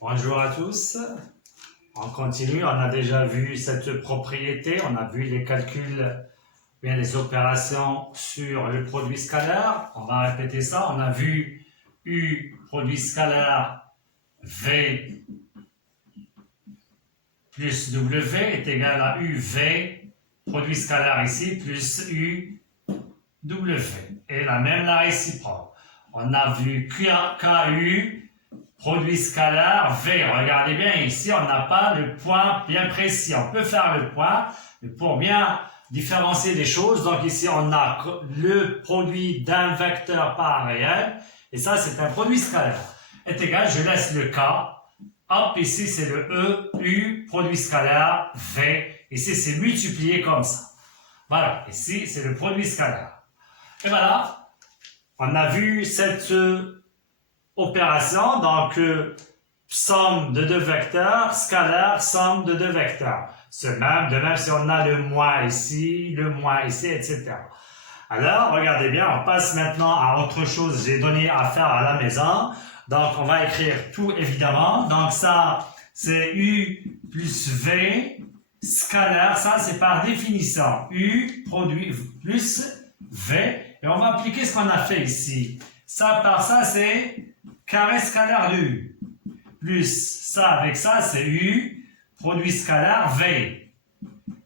Bonjour à tous. On continue, on a déjà vu cette propriété, on a vu les calculs, bien les opérations sur le produit scalaire. On va répéter ça. On a vu U, produit scalaire V plus W est égal à UV, produit scalaire ici, plus UW. Et la même la réciproque. On a vu KU, produit scalaire V. Regardez bien ici, on n'a pas le point bien précis. On peut faire le point, mais pour bien différencier les choses, donc ici on a le produit d'un vecteur par un réel, et ça c'est un produit scalaire. Est égal, je laisse le K. Hop, ici c'est le E, U, produit scalaire, V. Ici c'est multiplié comme ça. Voilà, ici c'est le produit scalaire. Et voilà, on a vu cette opération, donc somme de deux vecteurs, scalaire, somme de deux vecteurs. De même si on a le moins ici, etc. Alors, regardez bien, on passe maintenant à autre chose, j'ai donné à faire à la maison. Donc, on va écrire tout évidemment. Donc, ça, c'est U plus V, scalaire, ça c'est par définition. U produit plus V, et on va appliquer ce qu'on a fait ici. Ça par ça, c'est carré scalaire de U. Plus ça avec ça, c'est U, produit scalaire V.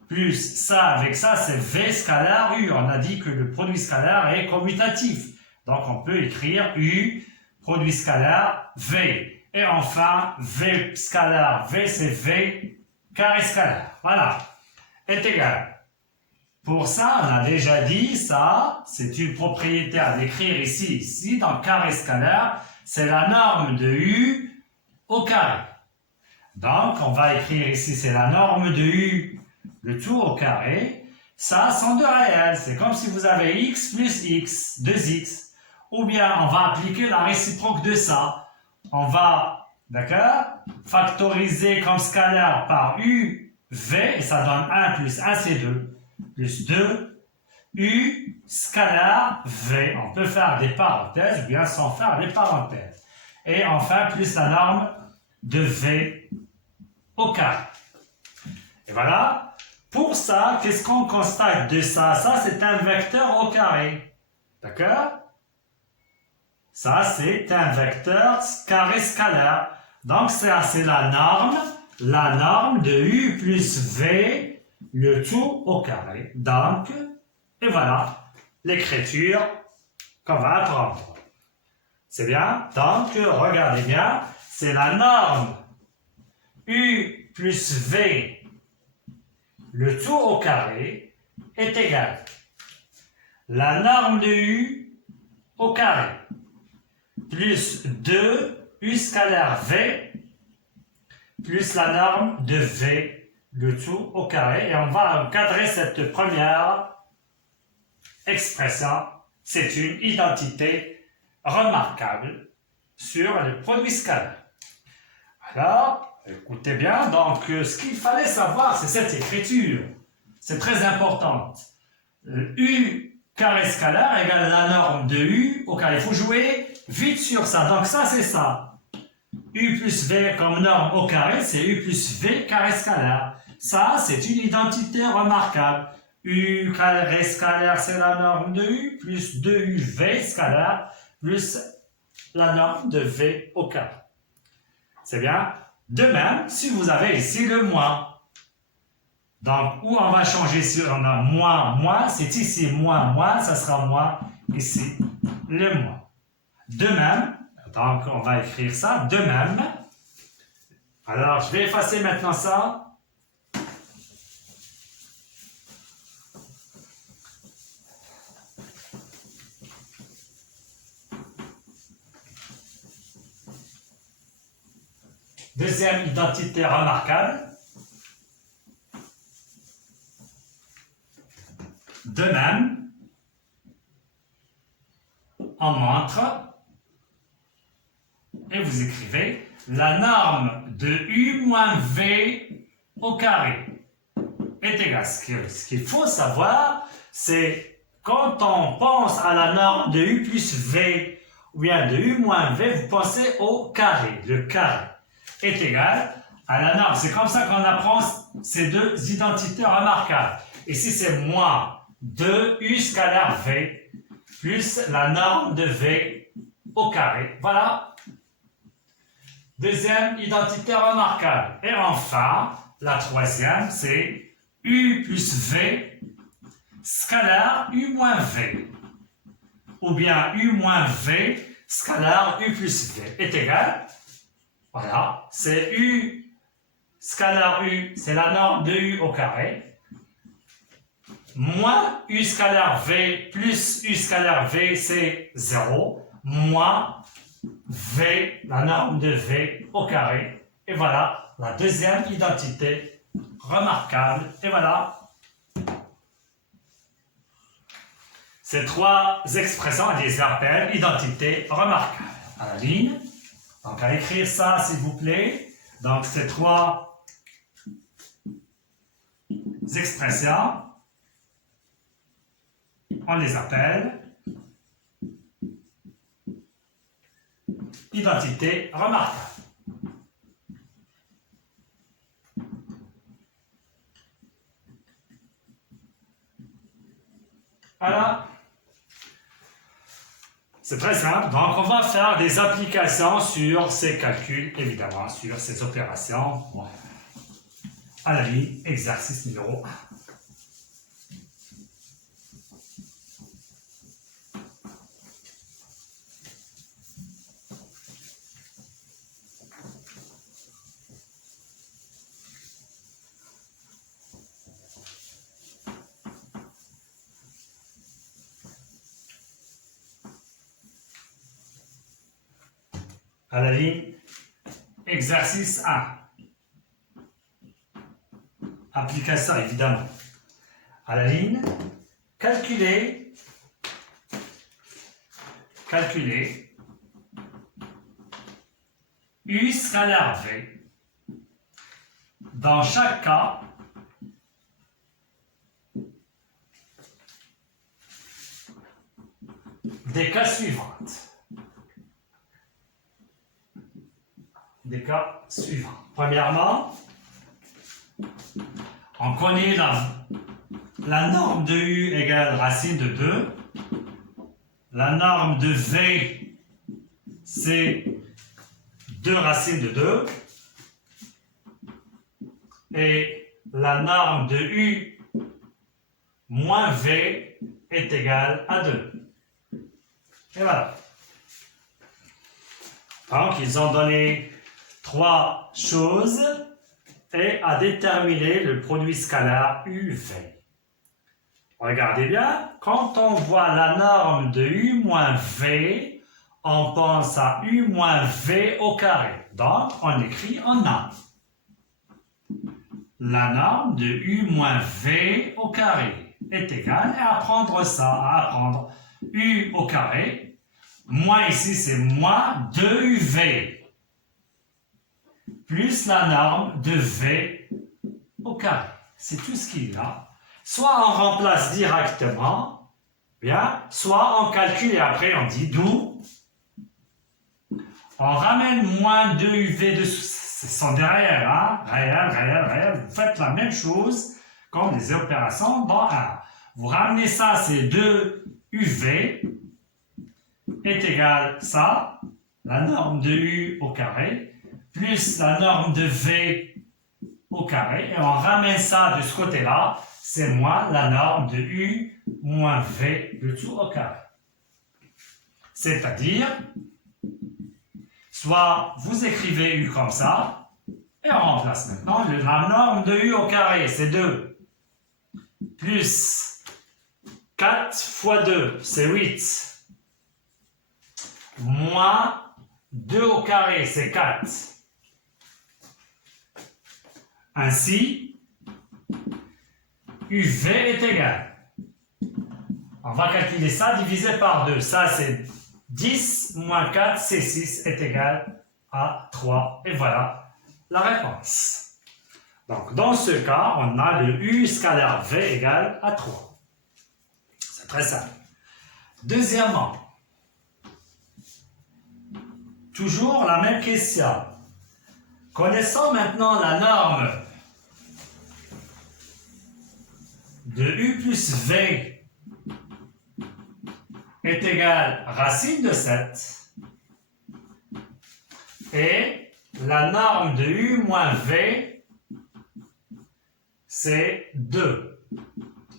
Plus ça avec ça, c'est V scalaire U. On a dit que le produit scalaire est commutatif. Donc on peut écrire U, produit scalaire V. Et enfin, V scalaire V, c'est V carré scalaire. Voilà. Est égal. Pour ça, on a déjà dit ça, c'est une propriété à décrire ici. Ici, dans carré scalaire, c'est la norme de U au carré. Donc, on va écrire ici, c'est la norme de U, le tout au carré. Ça, sont deux réels. C'est comme si vous avez x plus x, 2x. Ou bien, on va appliquer la réciproque de ça. On va, d'accord, factoriser comme scalaire par U, V, et ça donne 1 plus 1, c'est 2. Plus 2, U, scalaire, V. On peut faire des parenthèses, ou bien sans faire des parenthèses. Et enfin, plus la norme de V au carré. Et voilà. Pour ça, qu'est-ce qu'on constate de ça? Ça, c'est un vecteur au carré. D'accord? Ça, c'est un vecteur carré scalaire. Donc, ça, c'est la norme de U plus V, le tout au carré. Donc, et voilà, l'écriture qu'on va apprendre. C'est bien? Donc, regardez bien, c'est la norme U plus V, le tout au carré, est égal. La norme de U au carré, plus 2 U scalaire V, plus la norme de V, le tout au carré. Et on va encadrer cette première expression. C'est une identité remarquable sur le produit scalaire. Alors, écoutez bien, donc ce qu'il fallait savoir, c'est cette écriture. C'est très importante. U carré scalaire égale la norme de U au carré. Il faut jouer vite sur ça. Donc ça, c'est ça. U plus V comme norme au carré, c'est U plus V carré scalaire. Ça, c'est une identité remarquable. U carré scalaire, c'est la norme de U, plus 2UV scalaire, plus la norme de V au carré. C'est bien? De même, si vous avez ici le moins. Donc, où on va changer si on a moins, c'est ici moins, ça sera moins, ici, le moins. De même, donc on va écrire ça, de même. Alors, je vais effacer maintenant ça. Deuxième identité remarquable. De même, on montre et vous écrivez la norme de U moins V au carré est égale. Ce qu'il faut savoir, c'est quand on pense à la norme de U plus V ou bien de U moins V, vous pensez au carré. Le carré est égal à la norme. C'est comme ça qu'on apprend ces deux identités remarquables. Ici, c'est moins 2U scalaire V plus la norme de V au carré. Voilà. Deuxième identité remarquable. Et enfin, la troisième, c'est U plus V scalaire U moins V. Ou bien U moins V scalaire U plus V est égal. Voilà, c'est U scalaire U, c'est la norme de U au carré. Moins U scalaire V plus U scalaire V, c'est 0. Moins V, la norme de V au carré. Et voilà la deuxième identité remarquable. Et voilà ces trois expressions, on les appelle identités remarquables. À la ligne. Donc, à écrire ça, s'il vous plaît. Donc, ces trois expressions, on les appelle identités remarquables. Voilà. C'est très simple. Donc, on va faire des applications sur ces calculs, évidemment, sur ces opérations. Bon. À la ligne, exercice numéro 1. À la ligne, exercice 1. Application, évidemment. À la ligne, calculer U scalaire V dans chaque cas des cas suivants. Premièrement, on connaît la norme de U égale racine de 2. La norme de V, c'est 2 racines de 2. Et la norme de U moins V est égale à 2. Et voilà. Donc, ils ont donné 3 choses et à déterminer le produit scalaire UV. Regardez bien, quand on voit la norme de U moins V, on pense à U moins V au carré. Donc, on écrit en A. La norme de U moins V au carré est égale, et à prendre ça, à prendre U au carré, moins ici c'est moins 2UV, plus la norme de V au carré. C'est tout ce qu'il y a. Soit on remplace directement, bien, soit on calcule et après on dit d'où. On ramène moins 2UV dessous. Ce sont des réels, hein? Réel. Vous faites la même chose comme les opérations dans A. Vous ramenez ça, c'est 2UV est égal ça, la norme de U au carré, plus la norme de V au carré, et on ramène ça de ce côté-là, c'est moins la norme de U moins V le tout au carré. C'est-à-dire, soit vous écrivez U comme ça, et on remplace maintenant la norme de U au carré, c'est 2, plus 4 fois 2, c'est 8, moins 2 au carré, c'est 4. Ainsi, UV est égal. On va calculer ça divisé par 2. Ça, c'est 10 moins 4, c'est 6, est égal à 3. Et voilà la réponse. Donc, dans ce cas, on a le U scalaire V égale à 3. C'est très simple. Deuxièmement, toujours la même question. Connaissons maintenant la norme de u plus v est égale racine de 7 et la norme de u moins v c'est 2.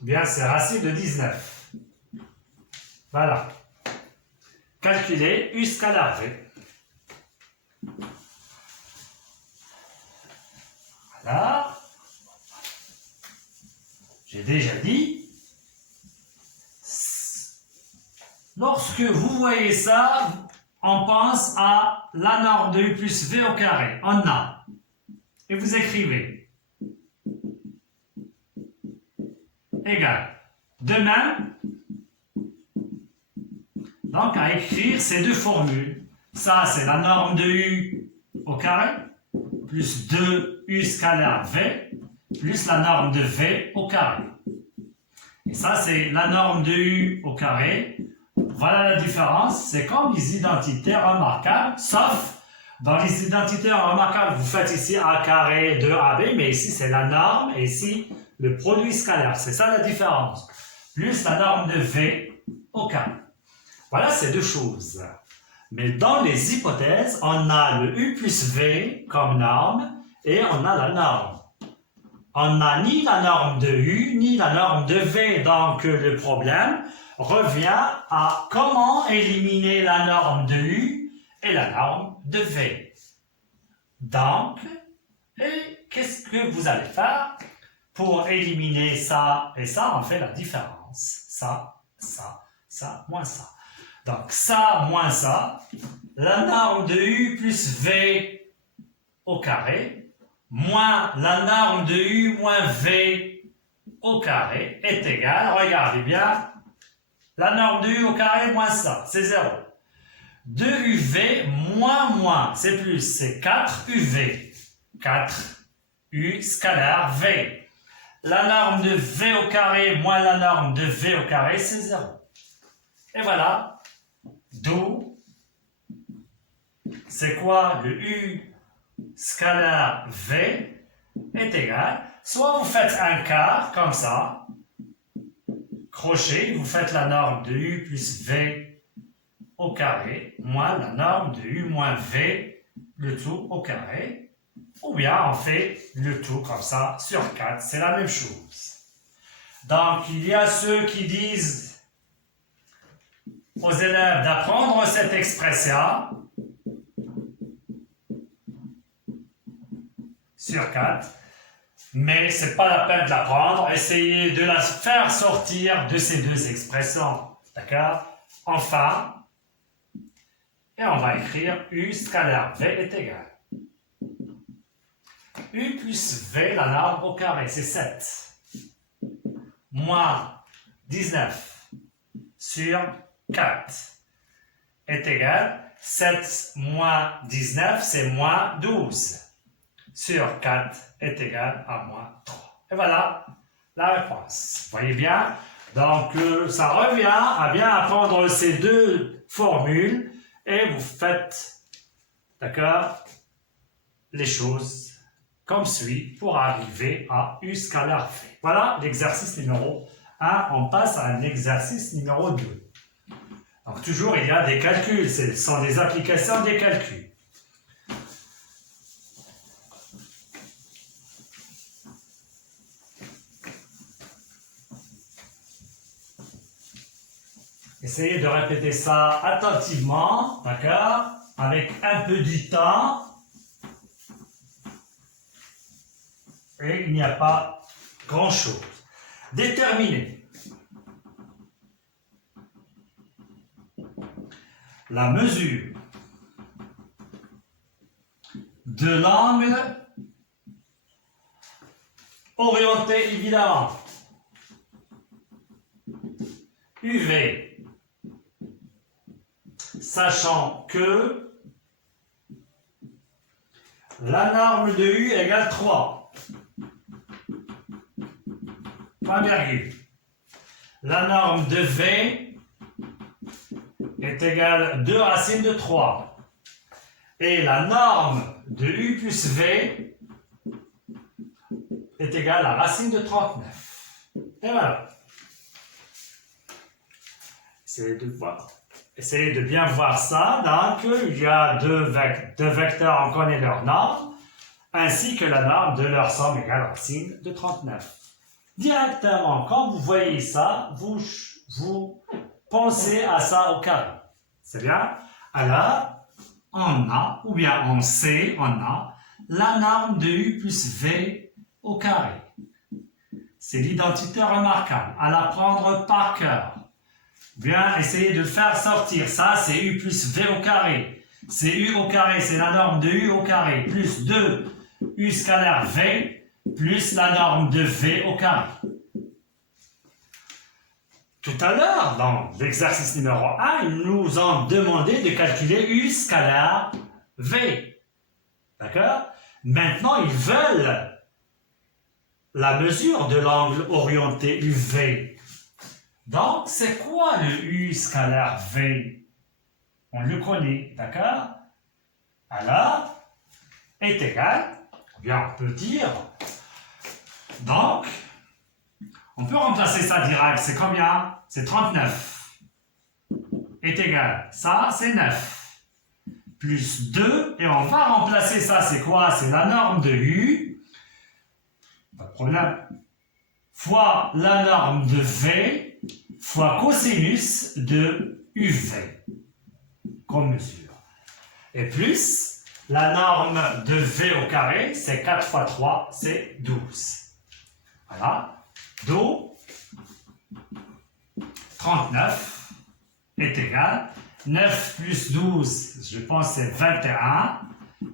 Bien, c'est racine de 19. Voilà. Calculer u scalar v. Voilà. J'ai déjà dit. Lorsque vous voyez ça, on pense à la norme de u plus v au carré. On a. Et vous écrivez. Égal. De même, donc à écrire ces deux formules. Ça, c'est la norme de u au carré, plus 2u scalaire v, plus la norme de v au carré. Et ça, c'est la norme de u au carré. Voilà la différence. C'est comme les identités remarquables, sauf dans les identités remarquables, vous faites ici a carré 2ab, mais ici, c'est la norme, et ici, le produit scalaire. C'est ça la différence. Plus la norme de v au carré. Voilà ces deux choses. Mais dans les hypothèses, on a le u plus v comme norme et on a la norme. On n'a ni la norme de u ni la norme de v. Donc le problème revient à comment éliminer la norme de u et la norme de v. Donc, qu'est-ce que vous allez faire pour éliminer ça et ça? On fait la différence. Ça, moins ça. Donc, ça moins ça, la norme de u plus v au carré, moins la norme de u moins v au carré est égale, regardez bien, la norme de u au carré moins ça, c'est 0. 2uv moins, c'est plus, c'est 4uv. 4u scalaire v. La norme de v au carré moins la norme de v au carré, c'est 0. Et voilà. D'où, c'est quoi le u scalaire v est égal, soit vous faites un quart comme ça, crochet, vous faites la norme de u plus v au carré, moins la norme de u moins v, le tout au carré, ou bien on fait le tout comme ça sur 4, c'est la même chose. Donc il y a ceux qui disent aux élèves d'apprendre cette expression sur 4, mais ce n'est pas la peine de l'apprendre, essayez de la faire sortir de ces deux expressions, d'accord? Enfin, et on va écrire u scalaire v est égal. U plus v, la norme au carré, c'est 7, moins 19 sur 4 est égal, 7 moins 19, c'est moins 12, sur 4 est égal à moins 3. Et voilà la réponse. Vous voyez bien? Donc, ça revient à bien apprendre ces deux formules et vous faites, d'accord, les choses comme suit pour arriver à u scalaire v. Voilà l'exercice numéro 1. On passe à un exercice numéro 2. Donc toujours, il y a des calculs, ce sont des applications des calculs. Essayez de répéter ça attentivement, d'accord, avec un peu du temps. Et il n'y a pas grand-chose. Déterminer la mesure de l'angle orienté évidemment UV, sachant que la norme de U égale 3. Point virgule. La norme de V est égale 2 racines de 3. Et la norme de U plus V est égale à la racine de 39. Et voilà. Essayez de bien voir ça. Donc, il y a deux vecteurs, on connaît leur norme, ainsi que la norme de leur somme égale à racine de 39. Directement, quand vous voyez ça, vous pensez à ça au carré. C'est bien? Alors, on a, ou bien on sait, on a la norme de U plus V au carré. C'est l'identité remarquable, à la prendre par cœur. Bien, essayez de faire sortir. Ça, c'est U plus V au carré. C'est U au carré, c'est la norme de U au carré, plus 2 U scalaire V, plus la norme de V au carré. Tout à l'heure, dans l'exercice numéro 1, ils nous ont demandé de calculer U scalaire V. D'accord? Maintenant, ils veulent la mesure de l'angle orienté UV. Donc, c'est quoi le U scalaire V? On le connaît, d'accord? Alors, est égal, ou bien on peut dire, donc, on peut remplacer ça direct, c'est combien? C'est 39. Est égal, ça c'est 9. Plus 2, et on va remplacer ça, c'est quoi? C'est la norme de U, pas de problème, fois la norme de V, fois cosinus de UV, comme mesure. Et plus, la norme de V au carré, c'est 4 fois 3, c'est 12. Voilà. Donc, 39 est égal. 9 plus 12, je pense c'est 21,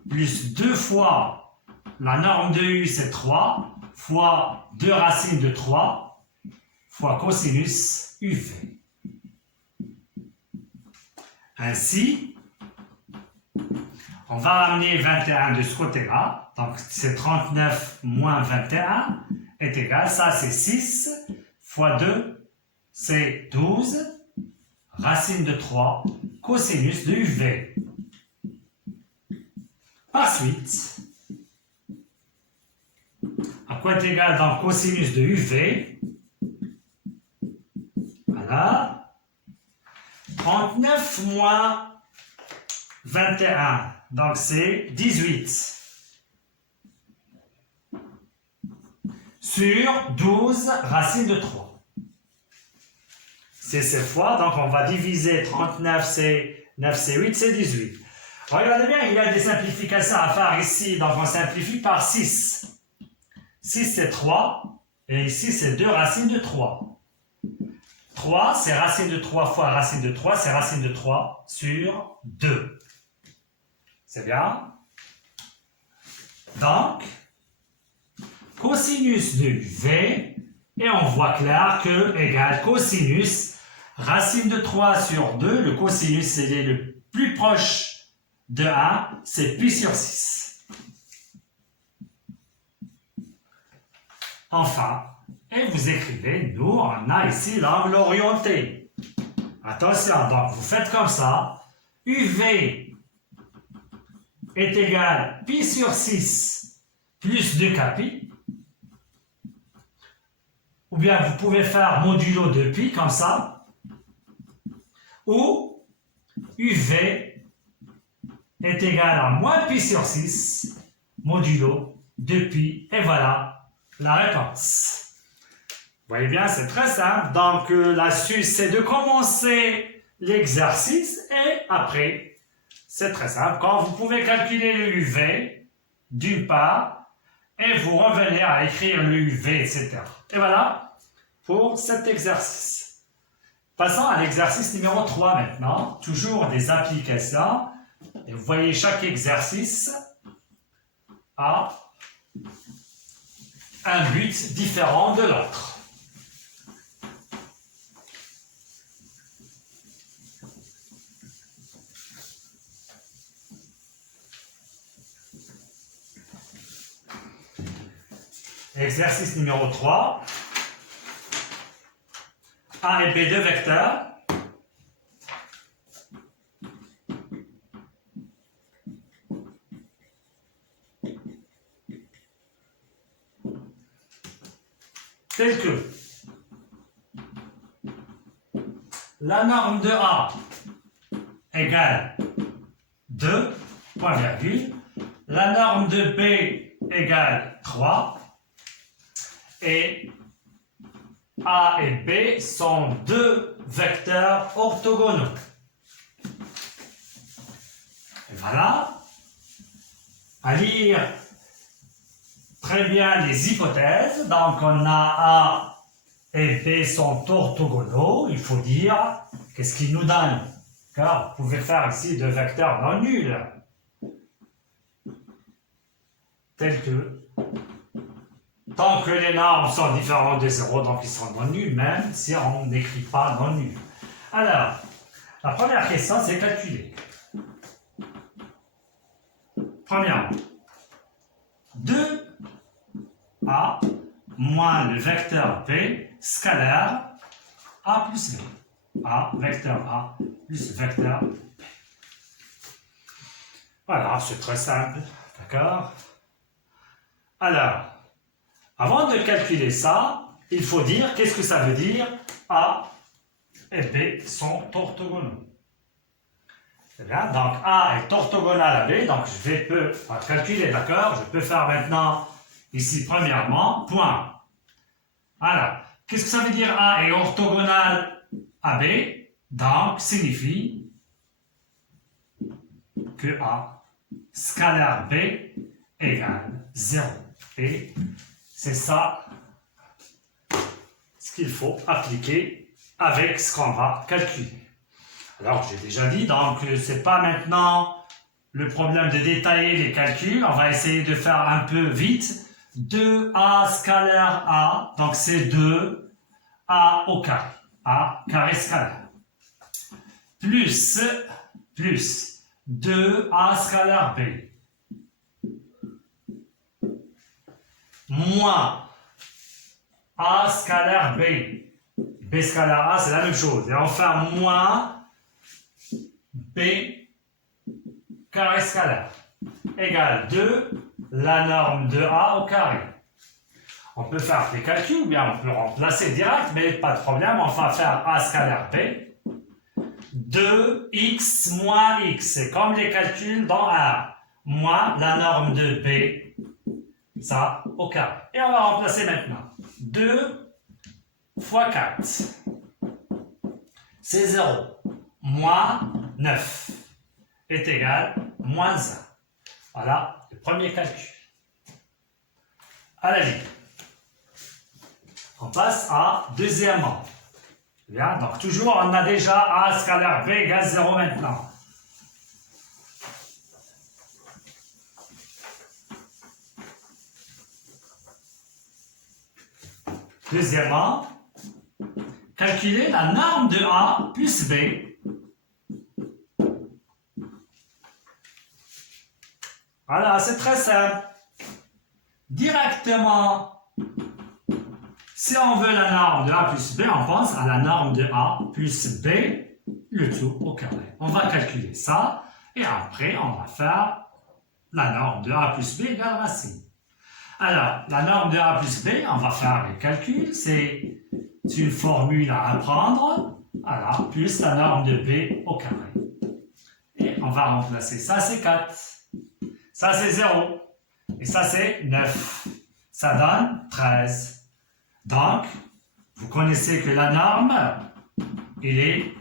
plus 2 fois la norme de U, c'est 3, fois 2 racines de 3, fois cosinus UV. Ainsi, on va ramener 21 de ce côté-là, donc c'est 39 moins 21 est égal, ça c'est 6, fois 2, c'est 12, racine de 3, cosinus de UV. Par suite, à quoi est égal donc cosinus de UV? Voilà. 39 moins 21, donc c'est 18. Sur 12 racine de 3. C'est cette fois, donc on va diviser 39, c'est 9, c'est 8, c'est 18. Regardez bien, il y a des simplifications à faire ici, donc on simplifie par 6. 6 c'est 3, et ici c'est 2 racines de 3. 3 c'est racine de 3 fois racine de 3, c'est racine de 3 sur 2. C'est bien? Donc, cosinus de V, et on voit clair que égale cosinus, racine de 3 sur 2, le cosinus c'est le plus proche de 1, c'est pi sur 6. Enfin, et vous écrivez, nous on a ici l'angle orienté. Attention, donc vous faites comme ça, UV est égal pi sur 6 plus 2kpi, ou bien vous pouvez faire modulo de pi comme ça, ou UV est égal à moins pi sur 6 modulo de pi, et voilà la réponse. Vous voyez bien, c'est très simple. Donc l'astuce, c'est de commencer l'exercice et après, c'est très simple. Quand vous pouvez calculer le UV, d'une part, et vous revenez à écrire le UV, etc. Et voilà pour cet exercice. Passons à l'exercice numéro 3 maintenant. Toujours des applications. Et vous voyez, chaque exercice a un but différent de l'autre. Exercice numéro 3. A et B, deux vecteurs. tel que la norme de A égale 2, point virgule, la norme de B égale 3, et A et B sont deux vecteurs orthogonaux. Et voilà, à lire très bien les hypothèses. Donc on a A et B sont orthogonaux. Il faut dire qu'est-ce qu'ils nous donnent. Car vous pouvez faire ici deux vecteurs non nuls. Tels que, tant que les normes sont différentes de 0, donc ils sont non nuls, même si on n'écrit pas non nuls. Alors, la première question, c'est calculer. Premièrement, 2A moins le vecteur B scalaire A plus B. A, vecteur A, plus vecteur B. Voilà, c'est très simple, d'accord? Alors, avant de calculer ça, il faut dire qu'est-ce que ça veut dire A et B sont orthogonaux. C'est bien, donc A est orthogonal à B, donc je peux calculer, d'accord? Je peux faire maintenant, ici, premièrement, point. Alors, qu'est-ce que ça veut dire A est orthogonal à B? Donc, signifie que A scalaire B égale 0. Et c'est ça ce qu'il faut appliquer avec ce qu'on va calculer. Alors, j'ai déjà dit, donc, ce n'est pas maintenant le problème de détailler les calculs. On va essayer de faire un peu vite. 2A scalaire A, donc c'est 2A au carré. A carré scalaire. Plus 2A scalaire B. Moins A scalaire B. B scalaire A, c'est la même chose. Et enfin, moins B carré scalaire égale 2, la norme de A au carré. On peut faire des calculs, ou bien on peut remplacer direct, mais pas de problème. On va faire A scalaire B. 2x moins x, c'est comme les calculs dans A. Moins la norme de B, ça au carré. Et on va remplacer maintenant. 2 fois 4, c'est 0. Moins 9 est égal à moins 1. Voilà le premier calcul. À la ligne. On passe à deuxièmement. Bien, donc toujours on a déjà A scalaire B égale 0 maintenant. Deuxièmement, calculer la norme de A plus B. Voilà, c'est très simple. Directement, si on veut la norme de A plus B, on pense à la norme de A plus B, le tout au carré. On va calculer ça, et après, on va faire la norme de A plus B égale racine. Alors, la norme de A plus B, on va faire les calculs, c'est une formule à apprendre, voilà, plus la norme de B au carré. Et on va remplacer ça, c'est 4. Ça, c'est 0. Et ça, c'est 9. Ça donne 13. Donc, vous connaissez que la norme, elle est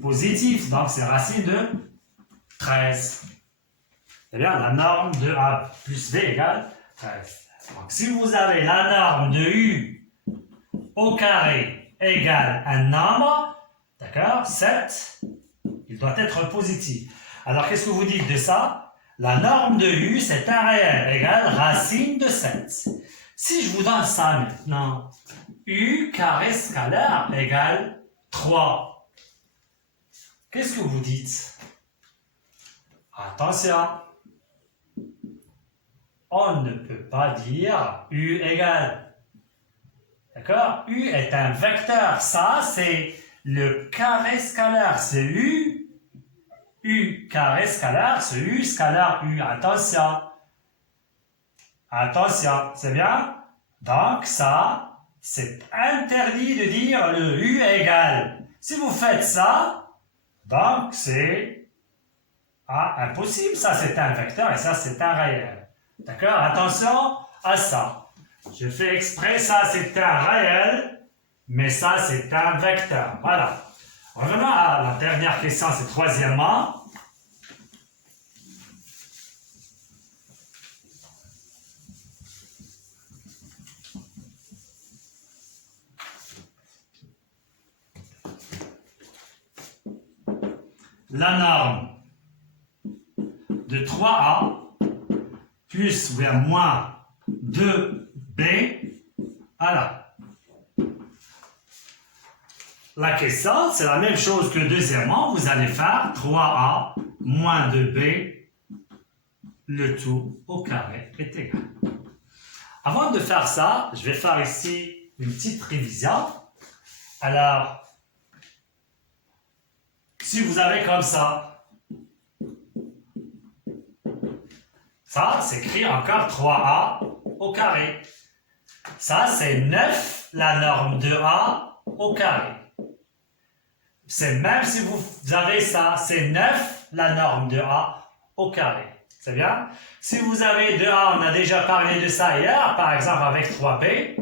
positive. Donc, c'est racine de 13. C'est-à-dire, la norme de A plus B égale 13. Donc, si vous avez la norme de U au carré égale un nombre, d'accord, 7, il doit être positif. Alors, qu'est-ce que vous dites de ça? La norme de U, c'est un réel, égale racine de 7. Si je vous donne ça maintenant, U carré scalaire égale 3. Qu'est-ce que vous dites? Attention, on ne peut pas dire U égale. D'accord? U est un vecteur. Ça, c'est le carré scalaire. C'est U. U carré scalaire, c'est U scalaire U. Attention. Attention, c'est bien? Donc, ça, c'est interdit de dire le U est égal. Si vous faites ça, donc c'est impossible. Ça, c'est un vecteur et ça, c'est un réel. D'accord? Attention à ça. Je fais exprès, ça, c'est un réel, mais ça, c'est un vecteur. Voilà. Revenons à la dernière question, c'est troisièmement. La norme de 3a plus ou bien moins 2b, voilà. La question, c'est la même chose que deuxièmement, vous allez faire 3a moins 2b, le tout au carré est égal. Avant de faire ça, je vais faire ici une petite révision. Alors, si vous avez comme ça s'écrit encore 3a au carré. Ça, c'est 9, la norme de a au carré. C'est même si vous avez ça, c'est 9, la norme de a au carré. C'est bien? Si vous avez 2a, on a déjà parlé de ça hier, par exemple avec 3b,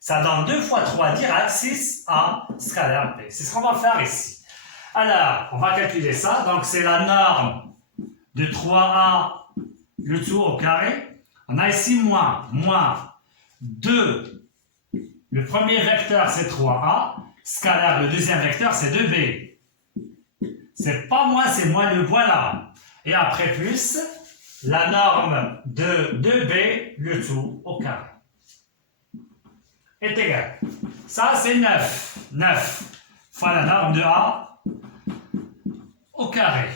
ça donne 2 fois 3 direct, 6a scalaire b. C'est ce qu'on va faire ici. Alors, on va calculer ça. Donc, c'est la norme de 3a, le tout au carré. On a ici moins 2. Le premier vecteur, c'est 3a. Scalaire, le deuxième vecteur, c'est 2b. C'est pas moins, c'est moins le voilà. Et après plus, la norme de 2b, le tout au carré, est égal. Ça, c'est 9. 9 fois la norme de a au carré.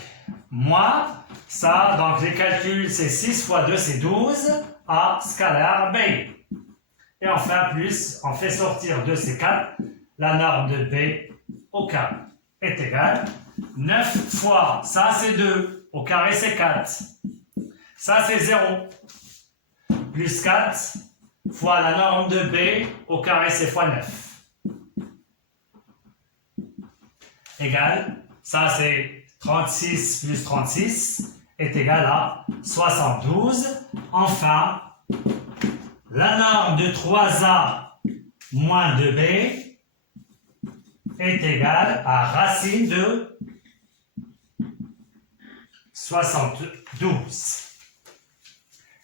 Moins, ça, donc les calculs, c'est 6 fois 2, c'est 12, a scalaire b. Et enfin, plus, on fait sortir 2, c'est 4, la norme de b au carré est égale 9 fois, ça c'est 2, au carré c'est 4. Ça c'est 0, plus 4 fois la norme de b au carré c'est fois 9. Égale, ça c'est 36 plus 36 est égal à 72. Enfin, la norme de 3a moins 2b est égale à racine de 72.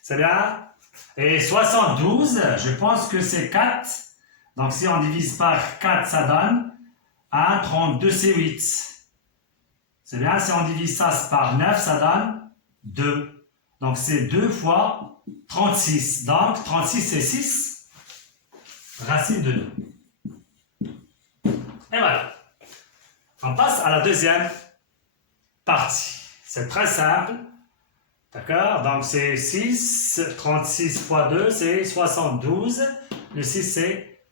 C'est bien? Et 72, je pense que c'est 4. Donc si on divise par 4, ça donne 1, 32, c'est 8. C'est bien? Si on divise ça par 9, ça donne 2. Donc c'est 2 fois 36. Donc 36, c'est 6. Racine de 2. Et voilà. On passe à la deuxième partie. C'est très simple. D'accord? Donc c'est 6. 36 fois 2, c'est 72. Le 6, c'est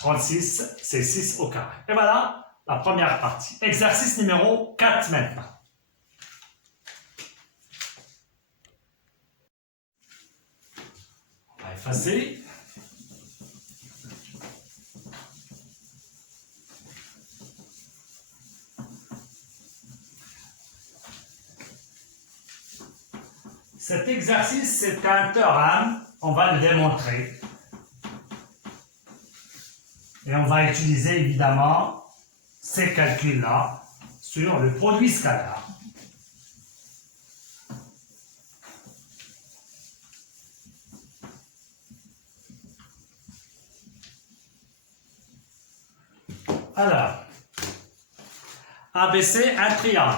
36. C'est 6 au carré. Et voilà la première partie. Exercice numéro 4 maintenant. On va effacer. Cet exercice, c'est un théorème. On va le démontrer. Et on va utiliser évidemment ces calculs-là sur le produit scalaire. Alors, ABC, un triangle.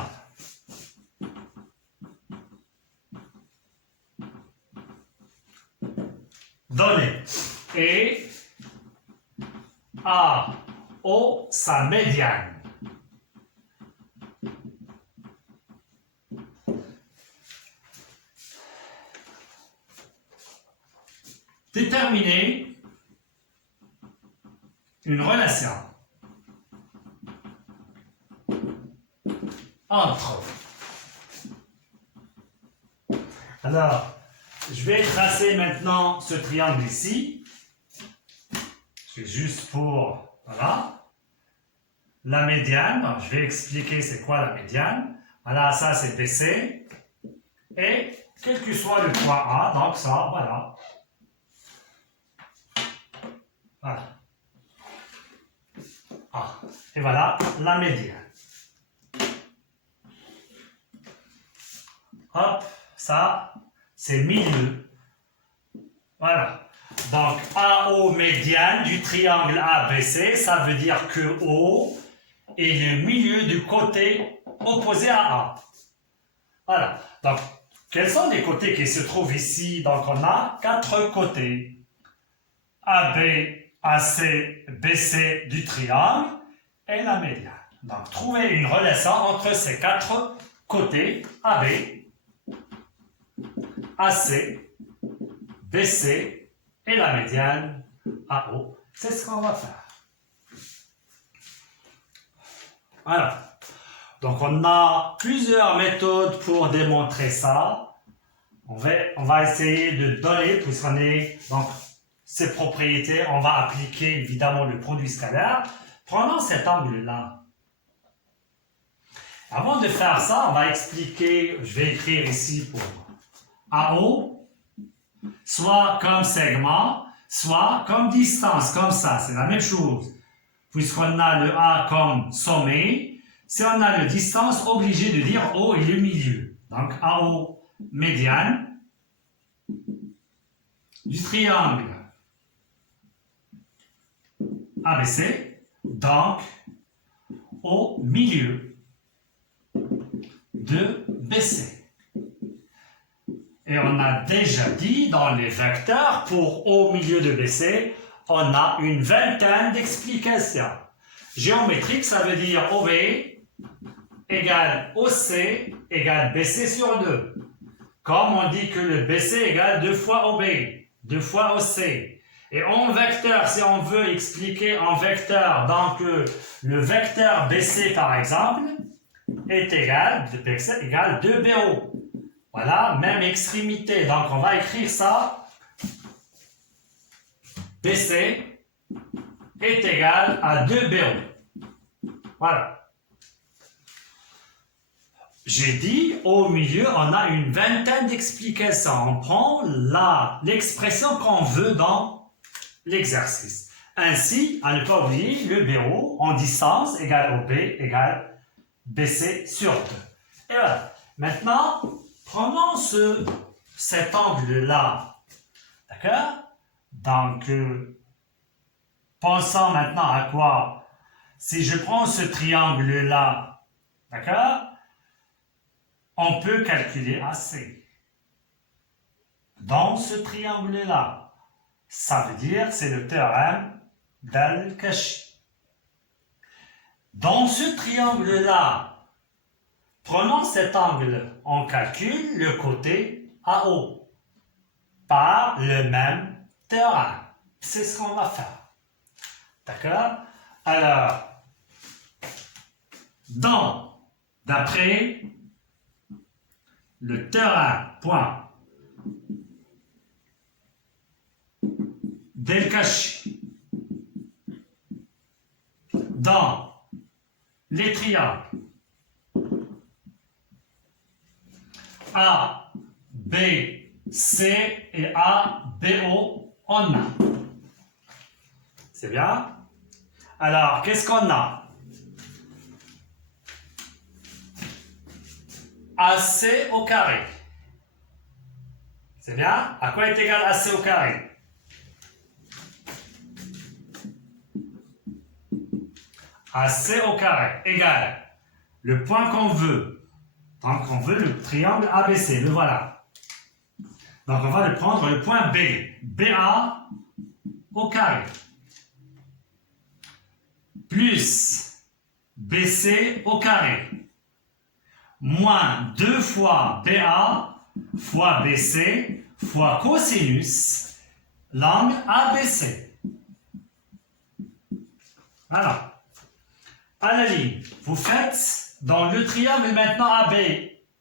Donné. Et AO, sa médiane. Déterminer une relation entre. Alors, je vais tracer maintenant ce triangle ici. C'est juste pour, voilà, la médiane. Je vais expliquer c'est quoi la médiane. Voilà, ça c'est BC. Et quel que soit le point A, donc ça, voilà. Voilà. A. Et voilà la médiane. Hop, ça, c'est milieu. Voilà. Donc, AO médiane du triangle ABC, ça veut dire que O est le milieu du côté opposé à A. Voilà. Donc, quels sont les côtés qui se trouvent ici? Donc, on a 4 côtés. AB, AC, BC du triangle et la médiane. Donc, trouvez une relation entre ces 4 côtés, AB, AC, BC et la médiane AO. C'est ce qu'on va faire. Voilà. Donc, on a plusieurs méthodes pour démontrer ça. On va essayer de donner, puisqu'on est donc ces propriétés, on va appliquer évidemment le produit scalaire. Prenons cet angle-là. Avant de faire ça, on va expliquer, je vais écrire ici pour AO, soit comme segment, soit comme distance, comme ça, c'est la même chose. Puisqu'on a le A comme sommet, si on a le distance, obligé de dire O est le milieu. Donc AO médiane du triangle ABC, donc au milieu de BC. Et on a déjà dit dans les vecteurs, pour au milieu de BC, on a une vingtaine d'explications. Géométrique, ça veut dire OB égale OC égale BC sur 2. Comme on dit que le BC égale 2 fois OB, 2 fois OC. Et en vecteur, si on veut expliquer en vecteur, donc le vecteur BC par exemple, est égal, BC égale 2BO. Voilà, même extrémité. Donc on va écrire ça. BC est égal à 2BO. Voilà. J'ai dit, au milieu, on a une vingtaine d'explications. On prend l'expression qu'on veut dans l'exercice. Ainsi, à ne pas oublier, le BO en distance égale OB égale BC sur 2. Et voilà. Maintenant, prenons cet angle-là. D'accord? Donc, pensons maintenant à quoi? Si je prends ce triangle-là, d'accord? On peut calculer AC. Dans ce triangle-là, ça veut dire c'est le théorème d'Al-Kashi. Dans ce triangle-là, prenons cet angle, on calcule le côté AO par le même théorème. C'est ce qu'on va faire. D'accord? Alors, d'après le théorème point d'Al-Kashi dans les triangles A, B, C et A, B, O, on a. C'est bien? Alors, qu'est-ce qu'on a? AC au carré. C'est bien? À quoi est égal AC au carré? AC au carré égale le point qu'on veut. Donc, on veut le triangle ABC. Le voilà. Donc, on va le prendre le point B. BA au carré. Plus BC au carré. Moins 2 fois BA fois BC fois cosinus l'angle ABC. Voilà. À la ligne, vous faites dans le triangle maintenant AB,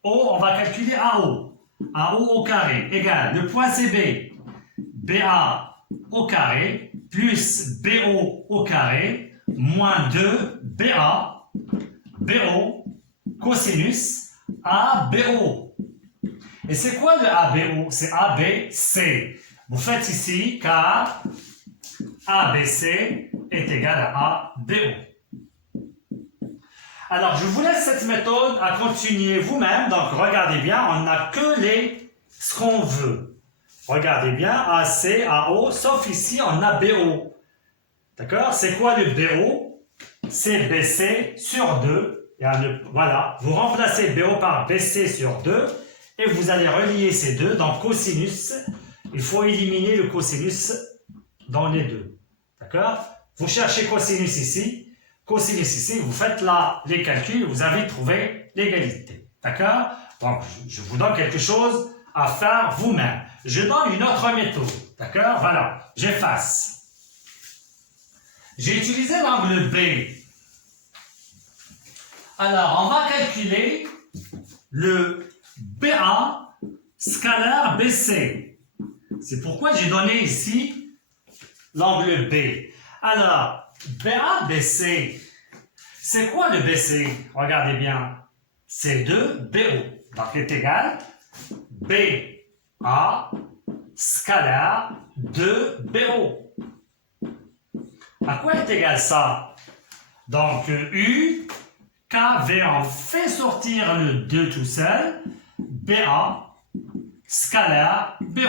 O, on va calculer AO. AO au carré égale le point CB, BA au carré plus BO au carré moins 2BA, BO, cosinus ABO. Et c'est quoi le ABO? C'est ABC. Vous faites ici car ABC est égal à ABO. Alors, je vous laisse cette méthode à continuer vous-même. Donc, regardez bien, on n'a que ce qu'on veut. Regardez bien, AC, AO, sauf ici, on a BO. D'accord? C'est quoi le BO? C'est BC sur 2. Voilà, vous remplacez BO par BC sur 2 et vous allez relier ces deux. Donc, cosinus, il faut éliminer le cosinus dans les deux. D'accord? Vous cherchez cosinus ici, vous faites là les calculs, vous avez trouvé l'égalité. D'accord? Donc, je vous donne quelque chose à faire vous-même. Je donne une autre méthode. D'accord? Voilà, j'efface. J'ai utilisé l'angle B. Alors, on va calculer le BA scalaire BC. C'est pourquoi j'ai donné ici l'angle B. Alors, BA BC, c'est quoi le BC? Regardez bien. C'est 2BO. Donc, est égal BA scalaire 2BO. À quoi est égal ça? Donc, U, KV, on fait sortir le 2 tout seul, BA, scalaire, BO.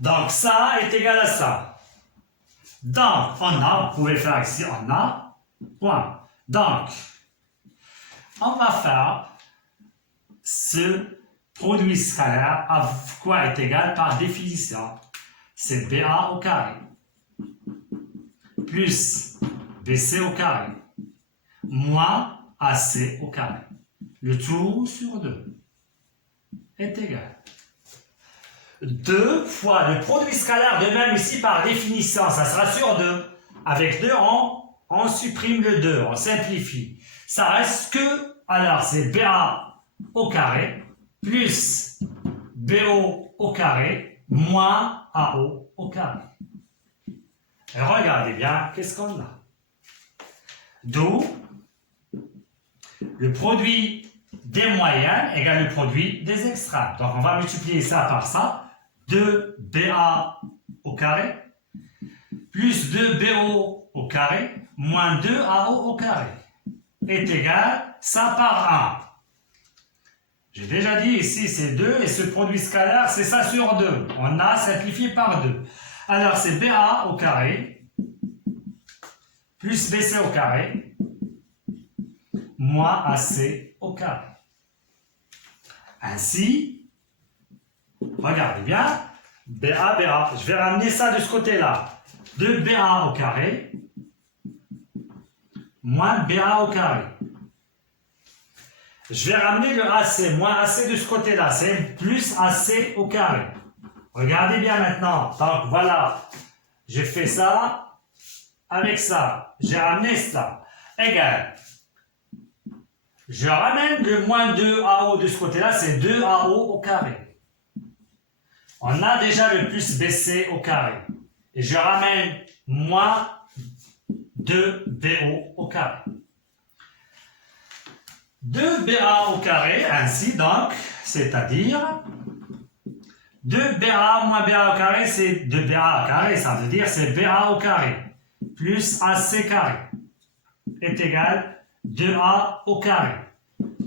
Donc, ça est égal à ça. Donc, on a, vous pouvez faire ici, on a, point. Donc, on va faire ce produit scalaire à quoi est égal par définition? C'est BA au carré plus BC au carré moins AC au carré. Le tout sur 2 est égal. 2 fois le produit scalaire de même ici par définition, ça sera sur 2. Avec 2, on supprime le 2, on simplifie. Ça reste que, alors c'est BA au carré plus BO au carré moins AO au carré. Et regardez bien, qu'est-ce qu'on a? D'où le produit des moyennes égale le produit des extrêmes. Donc, on va multiplier ça par ça. 2BA au carré plus 2BO au carré moins 2AO au carré est égal ça par 1. J'ai déjà dit ici c'est 2 et ce produit scalaire c'est ça sur 2. On a simplifié par 2. Alors, c'est BA au carré plus BC au carré moins AC au carré. Ainsi, regardez bien, BA, je vais ramener ça de ce côté-là. 2BA au carré moins BA au carré. Je vais ramener le AC, moins AC de ce côté-là, c'est plus AC au carré. Regardez bien maintenant. Donc voilà, j'ai fait ça avec ça. J'ai ramené ça. Égal. Je ramène le moins 2AO de ce côté-là, c'est 2AO au carré. On a déjà le plus BC au carré. Et je ramène moins 2BO au carré. 2BA au carré, ainsi donc, c'est-à-dire 2BA moins BA au carré, c'est 2BA au carré, ça veut dire c'est BA au carré, plus AC carré, est égal 2A au carré.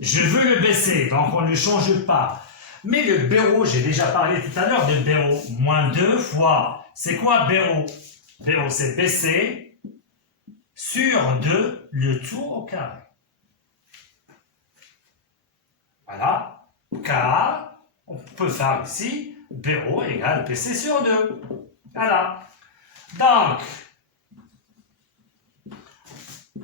Je veux le BC, donc on ne change pas. Mais le BO, j'ai déjà parlé tout à l'heure de BO, moins 2 fois, c'est quoi BO? BO, c'est BC sur 2, le tout au carré. Voilà, car on peut faire ici BO égale BC sur 2. Voilà. Donc,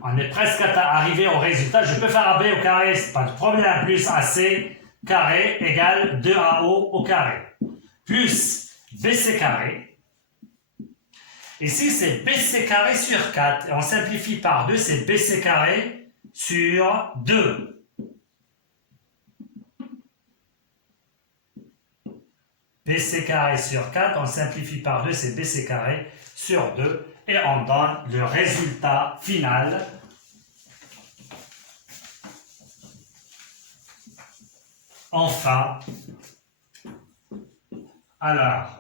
on est presque arrivé au résultat. Je peux faire AB au carré, c'est pas de problème. Plus AC carré égale 2AO au carré. Plus BC carré. Ici, c'est BC carré sur 4. Et on simplifie par 2, c'est BC carré sur 2. BC carré sur 4, on simplifie par 2, c'est BC carré sur 2, et on donne le résultat final. Enfin, alors,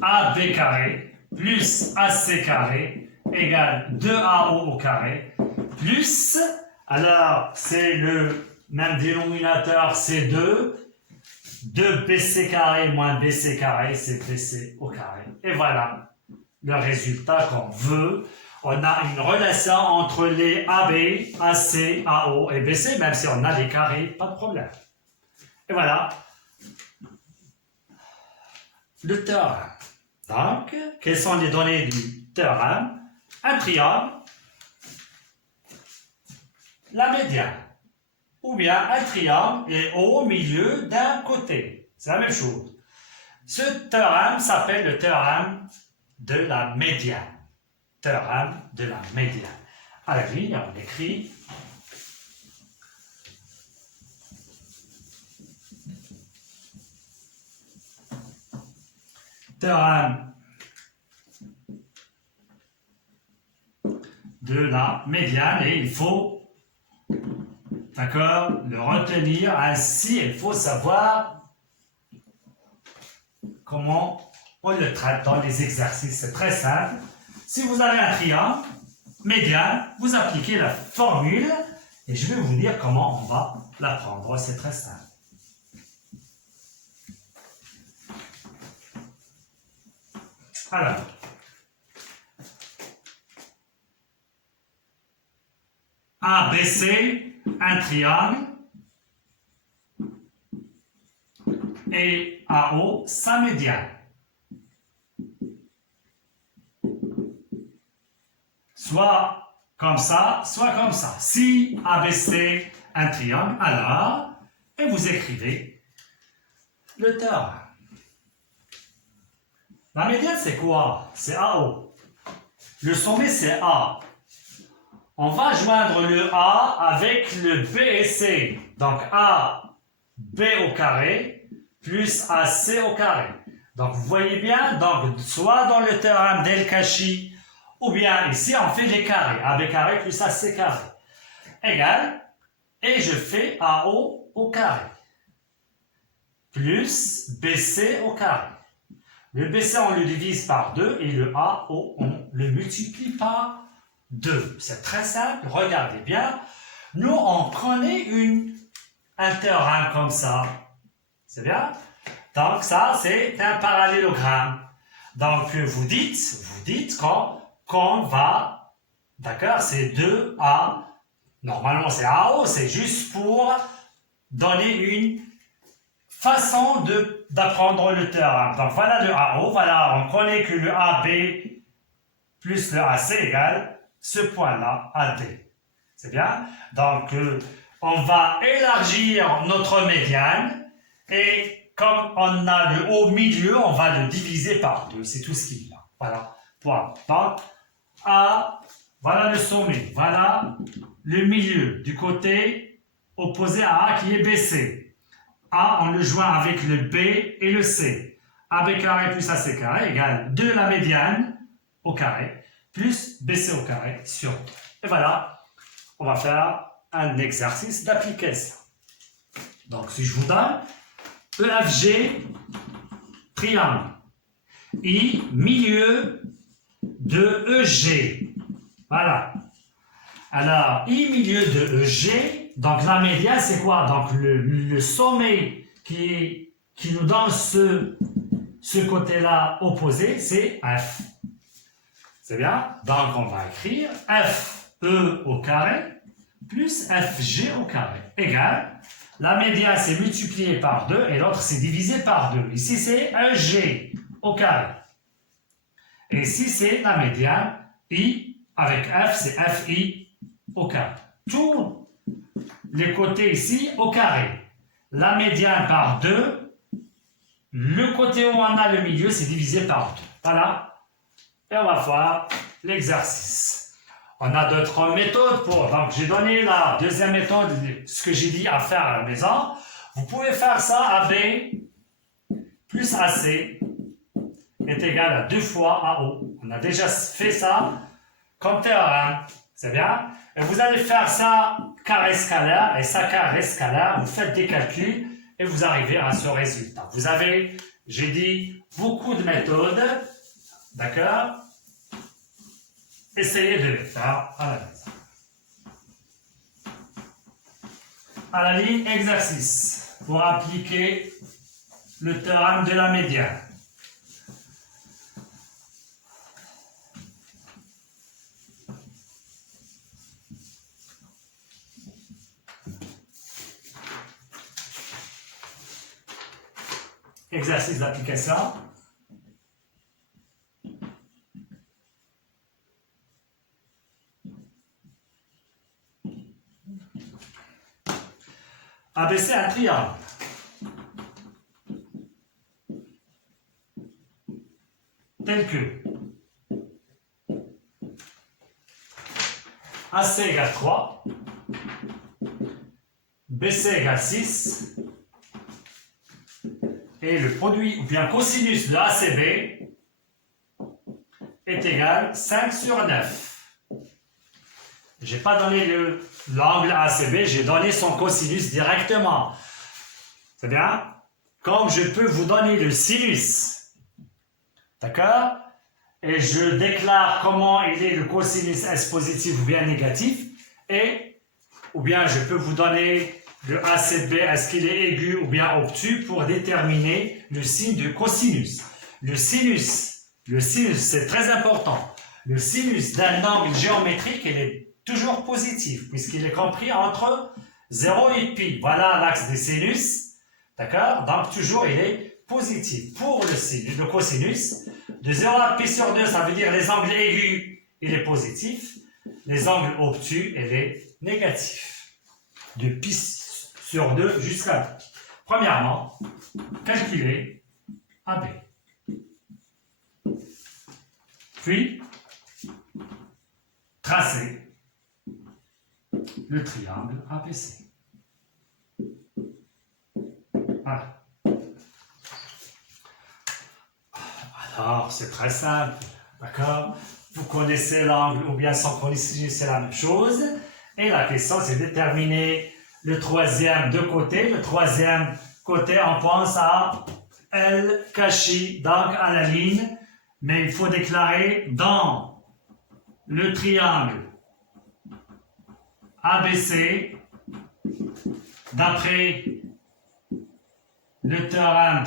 AB carré plus AC carré égale 2AO au carré, plus, alors c'est le même dénominateur, c'est 2BC carré moins BC carré, c'est BC au carré. Et voilà le résultat qu'on veut. On a une relation entre les AB, AC, AO et BC, même si on a des carrés, pas de problème. Et voilà le théorème. Donc, quelles sont les données du théorème? Un triangle, la médiane, ou bien un triangle et au milieu d'un côté. C'est la même chose. Ce théorème s'appelle le théorème de la médiane. Théorème de la médiane. À la ligne, on écrit théorème de la médiane, et il faut, d'accord, le retenir ainsi. Il faut savoir comment on le traite dans les exercices. C'est très simple. Si vous avez un triangle médiane, vous appliquez la formule et je vais vous dire comment on va l'apprendre. C'est très simple. Alors, ABC, un triangle, et AO, sa médiane. Soit comme ça, soit comme ça. Si ABC, un triangle, alors, et vous écrivez le théorème. La médiane, c'est quoi? C'est AO. Le sommet, c'est A. On va joindre le A avec le B et C. Donc A, B au carré, plus AC au carré. Donc vous voyez bien, donc, soit dans le théorème d'El-Kachi, ou bien ici on fait les carrés. AB carré plus AC carré. Égal, et je fais AO au carré. Plus BC au carré. Le BC, on le divise par 2 et le AO, on le multiplie par 2. C'est très simple, regardez bien. Nous, on connaît un théorème comme ça. C'est bien? Donc, ça, c'est un parallélogramme. Donc, vous dites qu'on va, d'accord, c'est 2A. Normalement, c'est AO, c'est juste pour donner une façon d'apprendre le théorème. Donc voilà le AO, voilà, on connaît que le AB plus le AC égale ce point-là, AD. C'est bien? Donc on va élargir notre médiane et comme on a le haut milieu, on va le diviser par 2. C'est tout ce qu'il y a. Voilà, point. Donc A, voilà le sommet, voilà le milieu du côté opposé à A qui est BC. A, on le joint avec le B et le C. AB carré plus AC carré égale 2 la médiane au carré plus BC au carré sur 2. Et voilà, on va faire un exercice d'application. Donc, si je vous donne EFG, triangle, I, milieu de EG. Voilà. Alors, I, milieu de EG, donc la médiane, c'est quoi? Donc le sommet qui nous donne ce côté-là opposé, c'est F. C'est bien? Donc on va écrire FE au carré plus FG au carré égale, la médiane c'est multiplié par 2 et l'autre c'est divisé par 2. Ici c'est EG au carré. Et ici c'est la médiane I avec F, c'est FI au carré. Tous les côtés ici au carré. La médiane par 2. Le côté où on a le milieu, c'est divisé par 2. Voilà. Et on va faire l'exercice. On a d'autres méthodes pour... Donc, j'ai donné la deuxième méthode, ce que j'ai dit à faire à la maison. Vous pouvez faire ça AB plus AC est égal à 2 fois AO. On a déjà fait ça comme théorème. C'est bien? Et vous allez faire ça carré scalaire et ça carré scalaire. Vous faites des calculs et vous arrivez à ce résultat. Vous avez, j'ai dit, beaucoup de méthodes. D'accord? Essayez de les faire à la maison. À la ligne exercice pour appliquer le théorème de la médiane. Exercice d'application. Abaisser un triangle. Tel que AC égale 3, BC égale 6, et le produit ou bien cosinus de ACB est égal 5 sur 9. Je n'ai pas donné l'angle ACB, j'ai donné son cosinus directement. C'est bien? Comme je peux vous donner le sinus, d'accord? Et je déclare comment il est le cosinus, est-ce positif ou bien négatif, ou bien je peux vous donner le ACB, est-ce qu'il est aigu ou bien obtus pour déterminer le signe de cosinus. Le sinus, c'est très important. Le sinus d'un angle géométrique, il est toujours positif, puisqu'il est compris entre 0 et pi. Voilà l'axe des sinus, d'accord? Donc toujours il est positif. Pour le cosinus, de 0 à pi sur 2, ça veut dire les angles aigus, il est positif. Les angles obtus, il est négatif. De pi sur 2 jusqu'à pi. Premièrement, calculer AB. Puis, tracer le triangle ABC. Voilà. Alors, c'est très simple, d'accord? Vous connaissez l'angle ou bien son cosinus, c'est la même chose. Et la question, c'est de déterminer le troisième de côté. Le troisième côté, on pense à L caché, donc à la ligne. Mais il faut déclarer dans le triangle ABC, d'après le théorème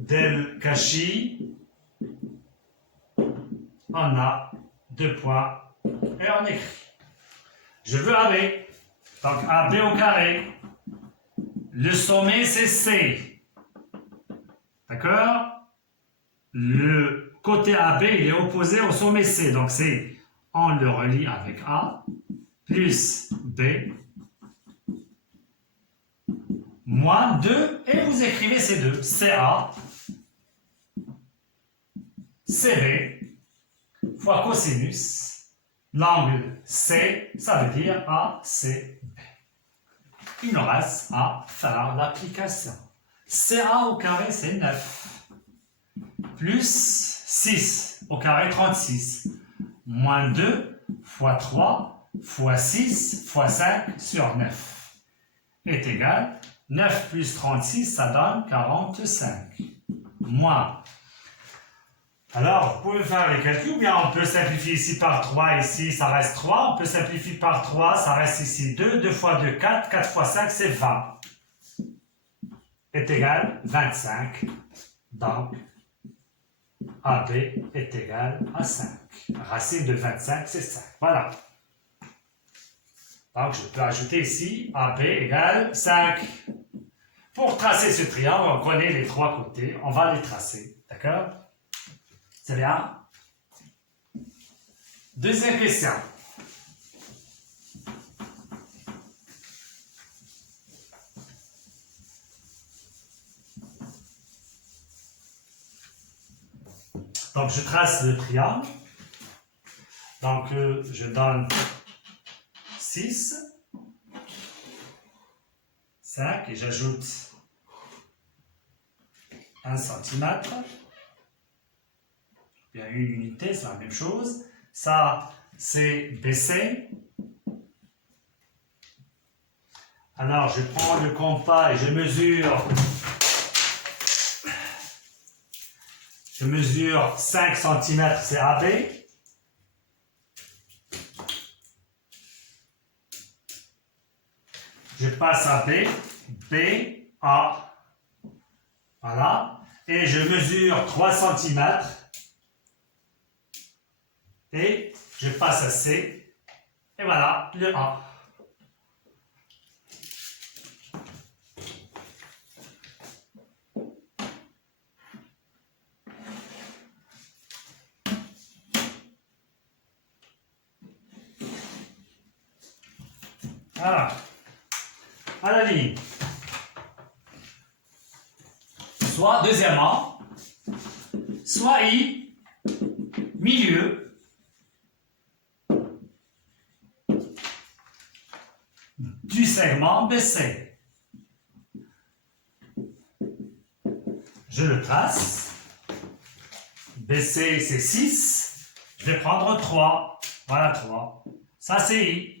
d'El Kachi, on a 2 points et on écrit. Je veux AB, donc AB au carré. Le sommet c'est C, d'accord? Le côté AB il est opposé au sommet C, donc c'est on le relie avec A plus B moins 2 et vous écrivez ces deux, CA CB fois cosinus, l'angle C, ça veut dire ACB. Il nous reste à faire l'application. CA au carré, c'est 9. Plus 6 au carré, 36. Moins 2 fois 3 fois 6 fois 5 sur 9 est égal. 9 plus 36, ça donne 45. Moins. Alors, vous pouvez faire les calculs, ou bien on peut simplifier ici par 3, ici ça reste 3. On peut simplifier par 3, ça reste ici 2. 2 fois 2, 4. 4 fois 5, c'est 20. Est égal 25. Donc, AB est égal à 5. Racine de 25, c'est 5. Voilà. Donc, je peux ajouter ici AB égale 5. Pour tracer ce triangle, on connaît les 3 côtés. On va les tracer. D'accord? C'est bien? Deuxième question. Donc, je trace le triangle. Donc, je donne 6. 5 et j'ajoute 1 cm. Bien une unité, c'est la même chose. Ça, c'est BC. Alors, je prends le compas et je mesure 5 cm, c'est AB. Je passe à B, B, A. Voilà. Et je mesure 3 cm. Et je passe à C. Et voilà, le A. Voilà. À la ligne. Soit, deuxièmement, soit I, milieu, du segment BC. Je le trace. BC, c'est 6. Je vais prendre 3. Voilà 3. Ça, c'est I.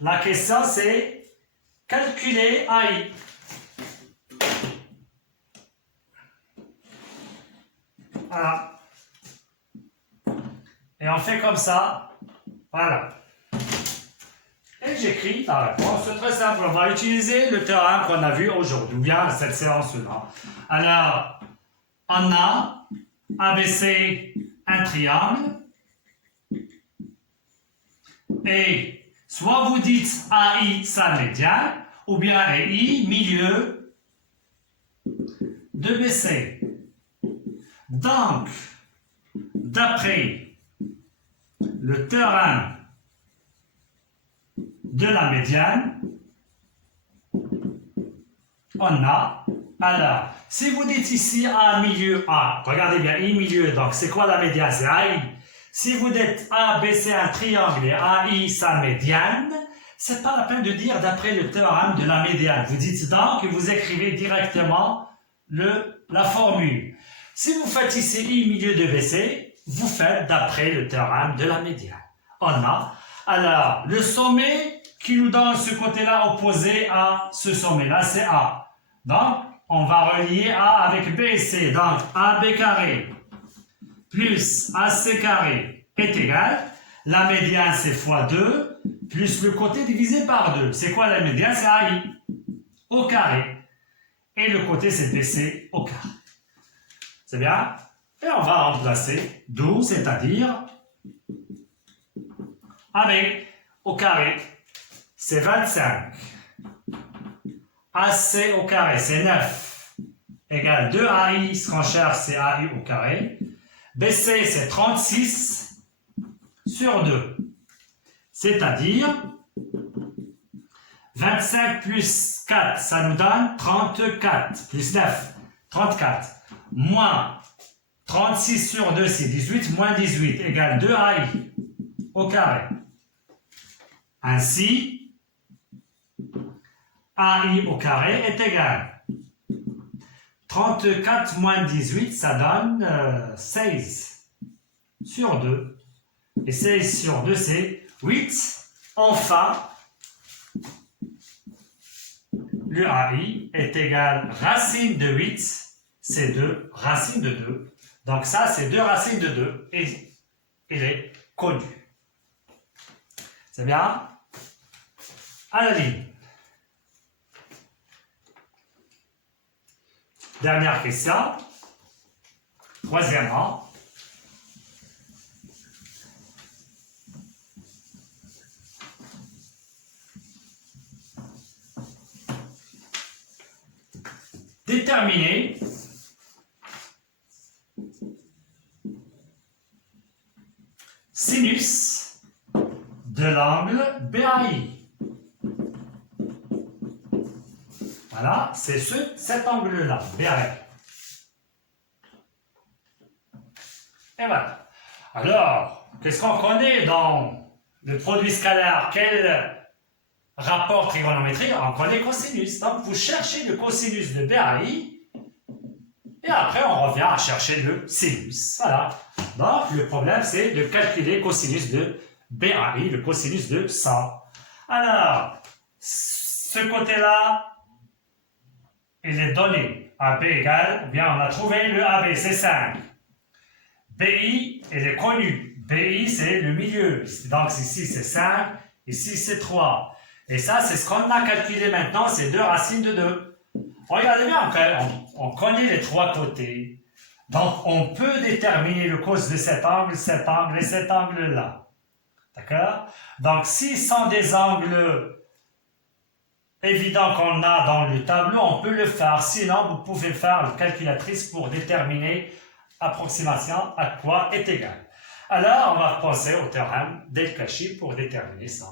La question, c'est calculer AI. Voilà. Et on fait comme ça. Voilà. Et j'écris la réponse. C'est très simple. On va utiliser le théorème qu'on a vu aujourd'hui, ou bien cette séance-là. Alors, on a ABC, un triangle. Et soit vous dites AI, sa médiane, ou bien AI, milieu de BC. Donc, d'après le théorème de la médiane, on a, alors, si vous dites ici A, milieu A, regardez bien, I, milieu, donc c'est quoi la médiane? C'est AI. Si vous dites A, B, C, un triangle et AI, sa médiane, c'est pas la peine de dire d'après le théorème de la médiane. Vous dites donc et vous écrivez directement la formule. Si vous faites ici I, milieu de BC, vous faites d'après le théorème de la médiane. On a, alors, le sommet qui nous donne ce côté-là opposé à ce sommet-là, c'est A. Donc, on va relier A avec B et C. Donc, AB carré plus AC carré est égal, la médiane c'est fois 2, plus le côté divisé par 2. C'est quoi la médiane? C'est AI au carré. Et le côté c'est BC au carré. C'est bien? Et on va remplacer 12, c'est-à-dire AB au carré, c'est 25. AC au carré, c'est 9. Égale 2AI, ce qu'on cherche, c'est AI au carré. BC, c'est 36 sur 2. C'est-à-dire 25 plus 4, ça nous donne 34. Plus 9, 34. Moins 36 sur 2, c'est 18. Moins 18 égale 2AI au carré. Ainsi, AI au carré est égal. 34 moins 18, ça donne 16 sur 2. Et 16 sur 2, c'est 8. Enfin, le AI est égal racine de 8, c'est 2, racine de 2. Donc ça, c'est 2 racines de 2. Et il est connu. C'est bien? À la ligne. Dernière question. Troisièmement, déterminer sinus de l'angle BAI. Voilà, c'est cet angle-là, BAI. Et voilà. Alors, qu'est-ce qu'on connaît dans le produit scalaire, quel rapport trigonométrique? On connaît cosinus. Donc, vous cherchez le cosinus de BAI et après, on revient à chercher le sinus. Voilà. Donc, le problème, c'est de calculer le cosinus de BAI, le cosinus de ça. Alors, ce côté-là, il est donné. AB égale, ou bien on a trouvé le AB, c'est 5. BI, il est connu. BI, c'est le milieu. Donc, ici, c'est 5. Ici, c'est 3. Et ça, c'est ce qu'on a calculé maintenant, c'est 2 racines de 2. Regardez bien, on connaît les trois côtés. Donc, on peut déterminer le cos de cet angle et cet angle-là. D'accord? Donc, si ce sont des angles évidents qu'on a dans le tableau, on peut le faire. Sinon, vous pouvez faire la calculatrice pour déterminer approximation à quoi est égal. Alors, on va penser au théorème d'El-Kachi pour déterminer ça.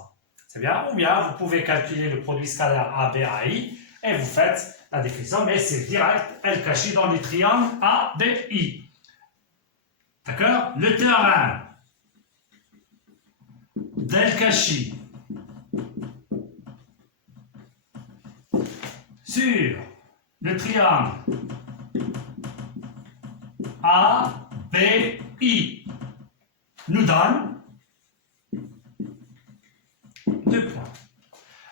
C'est bien? Ou bien, vous pouvez calculer le produit scalaire ABAI et vous faites la définition, mais c'est direct El-Kachi dans le triangle ABI. D'accord? Le théorème d'El-Kachi sur le triangle ABI nous donne 2 points.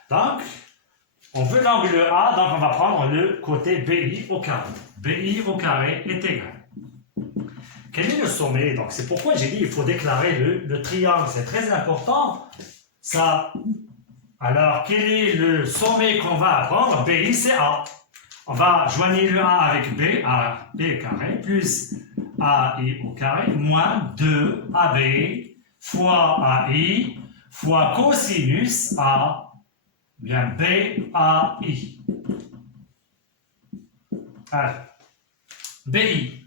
Donc, on veut l'angle A, donc on va prendre le côté BI au carré. BI au carré est égal. Quel est le sommet? Donc, c'est pourquoi j'ai dit qu'il faut déclarer le triangle. C'est très important. Ça. Alors, quel est le sommet qu'on va apprendre? BI, c'est A. On va joindre le A avec B, AB carré, plus AI au carré, moins 2AB fois AI fois cosinus A, bien BAI. Allez. BI,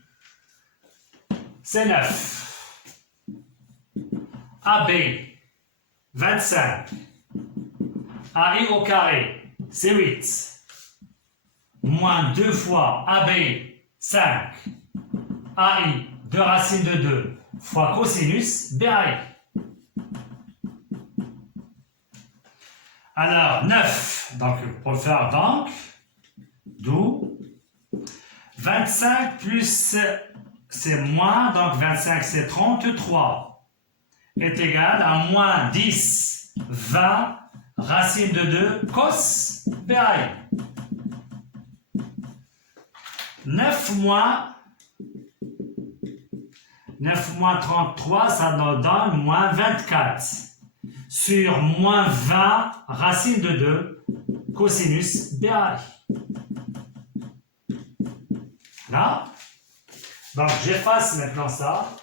c'est 9. AB, 25. AI au carré, c'est 8. Moins 2 fois AB, 5. AI, 2 racines de 2, fois cosinus BAI. Alors, 9, donc pour le faire donc, d'où 25 plus, c'est moins, donc 25 c'est 33, est égal à moins 10, 20, racine de 2, cos BAI. 9 moins 33, ça nous donne moins 24. Sur moins 20, racine de 2, cosinus BAI. Là. Donc, j'efface maintenant ça.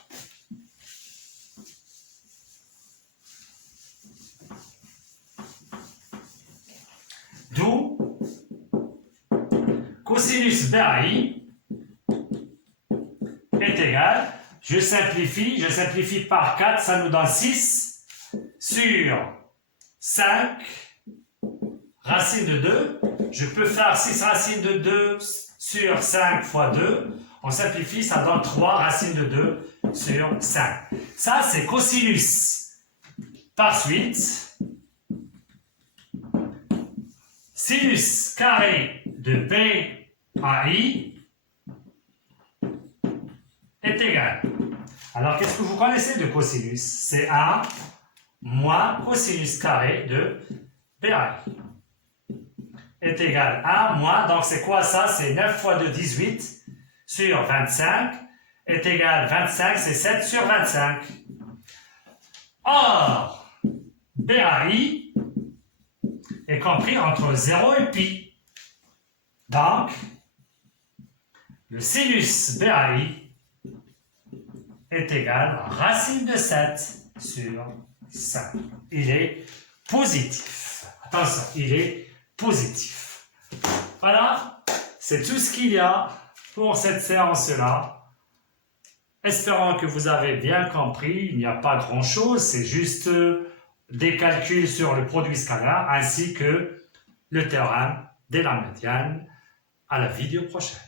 D'où cosinus BAI est égal, je simplifie par 4, ça nous donne 6 sur 5 racine de 2. Je peux faire 6 racines de 2 sur 5 fois 2. On simplifie, ça donne 3 racines de 2 sur 5. Ça, c'est cosinus. Par suite, sinus carré de BAI est égal. Alors, qu'est-ce que vous connaissez de cosinus? C'est 1 moins cosinus carré de BAI est égal à 1 moins, donc c'est quoi ça? C'est 9 fois 2, 18 sur 25 est égal 25, c'est 7 sur 25. Or, BAI est compris entre 0 et pi. Donc, le sinus BAI est égal à racine de 7 sur 5. Il est positif. Attention, il est positif. Voilà, c'est tout ce qu'il y a pour cette séance-là. Espérons que vous avez bien compris. Il n'y a pas grand-chose, c'est juste des calculs sur le produit scalaire ainsi que le théorème de la médiane. À la vidéo prochaine.